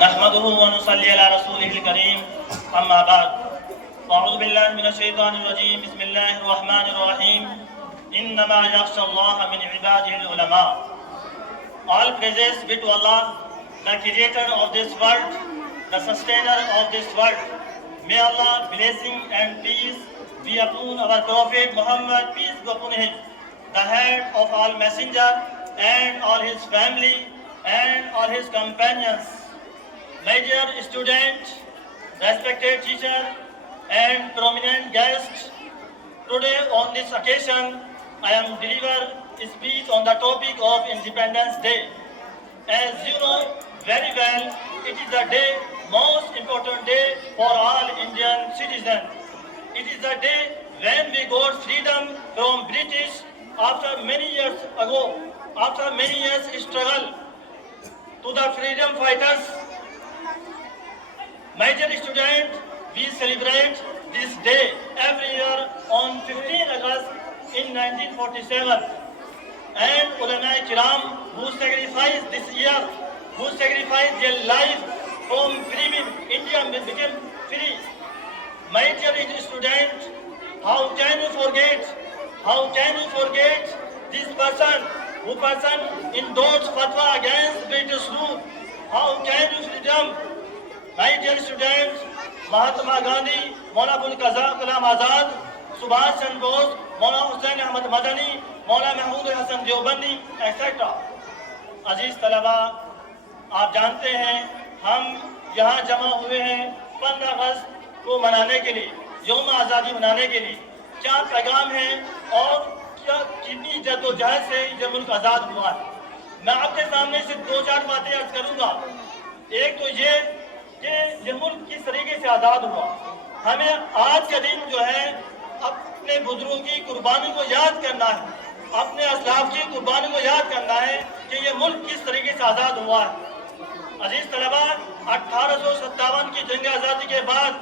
نحمده ونصلي على رسوله الكريم اما بعد اعوذ بالله من الشيطان الرجيم بسم الله الرحمن الرحيم انما يخشى الله من عباده العلماء. All praises be to Allah, the creator of this world, the sustainer of this world. May Allah blessing and peace be upon our Prophet Muhammad, peace be upon him, the head of all messengers and all his family and all his companions. My dear students, respected teacher and prominent guests, today on this occasion I am deliver a speech on the topic of Independence Day. As you know very well, it is the day, most important day for all Indian citizens. It is the day when we got freedom from British after many years ago, after many years struggle. To the freedom fighters, my dear students, we celebrate this day every year on 15 August in 1947. And ulama kiram who sacrificed this year, who sacrificed their life from freedom, India became free. My dear students, how can you forget this person who endorsed fatwa against British rule? How can you freedom? My dear students, Mahatma Gandhi, Maulana Abul Kalam Azad, Subhash Chandra Bose, Maulana Hussain Ahmad Madani, Maulana Mahmood Hassan Deobandi, etc. عزیز طلبہ، آپ جانتے ہیں ہم یہاں جمع ہوئے ہیں 15 اگست کو منانے کے لیے، یوم آزادی منانے کے لیے. کیا پیغام ہے اور کیا کتنی جد و جہد سے یہ ملک آزاد ہوا ہے؟ میں آپ کے سامنے سے 2-4 باتیں عرض کروں گا. ایک تو یہ کہ یہ ملک کس طریقے سے آزاد ہوا. ہمیں آج کا دن جو ہے اپنے بزرگوں کی قربانی کو یاد کرنا ہے، اپنے اسلاف کی قربانی کو یاد کرنا ہے کہ یہ ملک کس طریقے سے آزاد ہوا ہے. عزیز طلبہ، 1857 کی جنگ آزادی کے بعد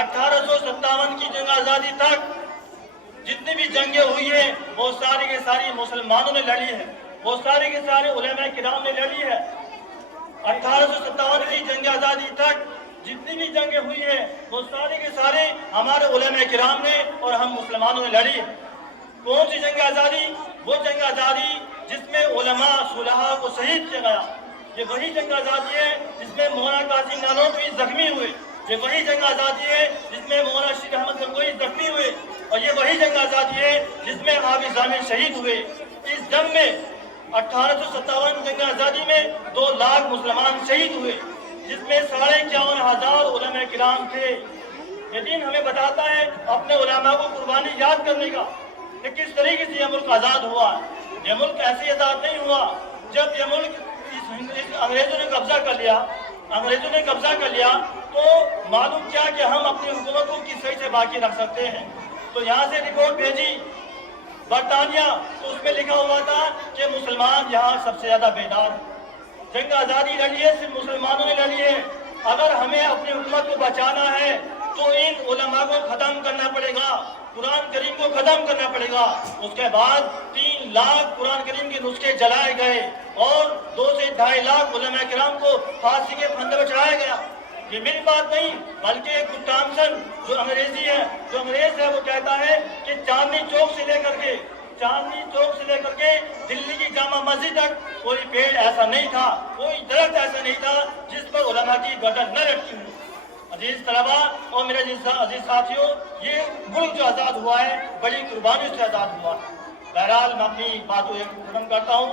1857 کی جنگ آزادی تک جتنی بھی جنگیں ہوئی ہیں وہ ساری کے ساری مسلمانوں نے لڑی ہے، وہ سارے کے سارے علماء کرام نے لڑی ہے. 1857 کی جنگ آزادی تک جتنی بھی جنگیں ہوئی ہیں وہ سارے کے سارے ہمارے علماء کرام نے اور ہم مسلمانوں نے لڑی ہے. کون سی جنگ آزادی؟ وہ جنگ آزادی جس میں علماء صلحاء کو شہید کیا گیا. یہ وہی جنگ آزادی ہے جس میں مولانا قاسم نانوتوی زخمی ہوئے. یہ وہی جنگ آزادی ہے جس میں مولانا شیر احمد گنگوئی زخمی ہوئے. اور یہ وہی جنگ آزادی ہے جس میں حافظ ضامن شہید ہوئے. اس جنگ میں 1857 جنگ آزادی میں 2 لاکھ مسلمان شہید ہوئے، جس میں 51,500 علماء کرام تھے. یہ دن ہمیں بتاتا ہے اپنے علماء کو قربانی یاد کرنے کا کہ کس طریقے سے یہ ملک آزاد ہوا. یہ ملک ایسے آزاد نہیں ہوا. جب یہ ملک انگریزوں نے قبضہ کر لیا تو معلوم کیا کہ ہم اپنی حکومت کو کس طرح سے باقی رکھ سکتے ہیں. تو یہاں سے رپورٹ بھیجی برطانیہ، تو اس میں لکھا ہوا تھا کہ مسلمان یہاں سب سے زیادہ بیدار ہیں. جنگ آزادی لڑی ہے صرف مسلمانوں نے لڑی ہے. اگر ہمیں اپنی حکومت کو بچانا ہے تو ان علماء کو ختم کرنا پڑے گا، قرآن کریم کو ختم کرنا پڑے گا. اس کے بعد 3 لاکھ قرآن کریم کے نسخے جلائے گئے اور 2 سے 2.5 لاکھ علماء کرام کو پھانسی کے پھندے پر چڑھایا گیا. یہ میری بات نہیں بلکہ گڈ ٹامسن جو انگریز ہے وہ کہتا ہے کہ چاندنی چوک سے لے کر کے دلی کی جامع مسجد تک کوئی پیڑ ایسا نہیں تھا، کوئی درخت ایسا نہیں تھا جس پر علماء کی گردن نہ لٹکی ہو. عزیز طلبہ اور میرے عزیز ساتھیوں، یہ ملک جو آزاد ہوا ہے بڑی قربانی سے آزاد ہوا ہے. بہرحال میں اپنی باتوں ختم کرتا ہوں.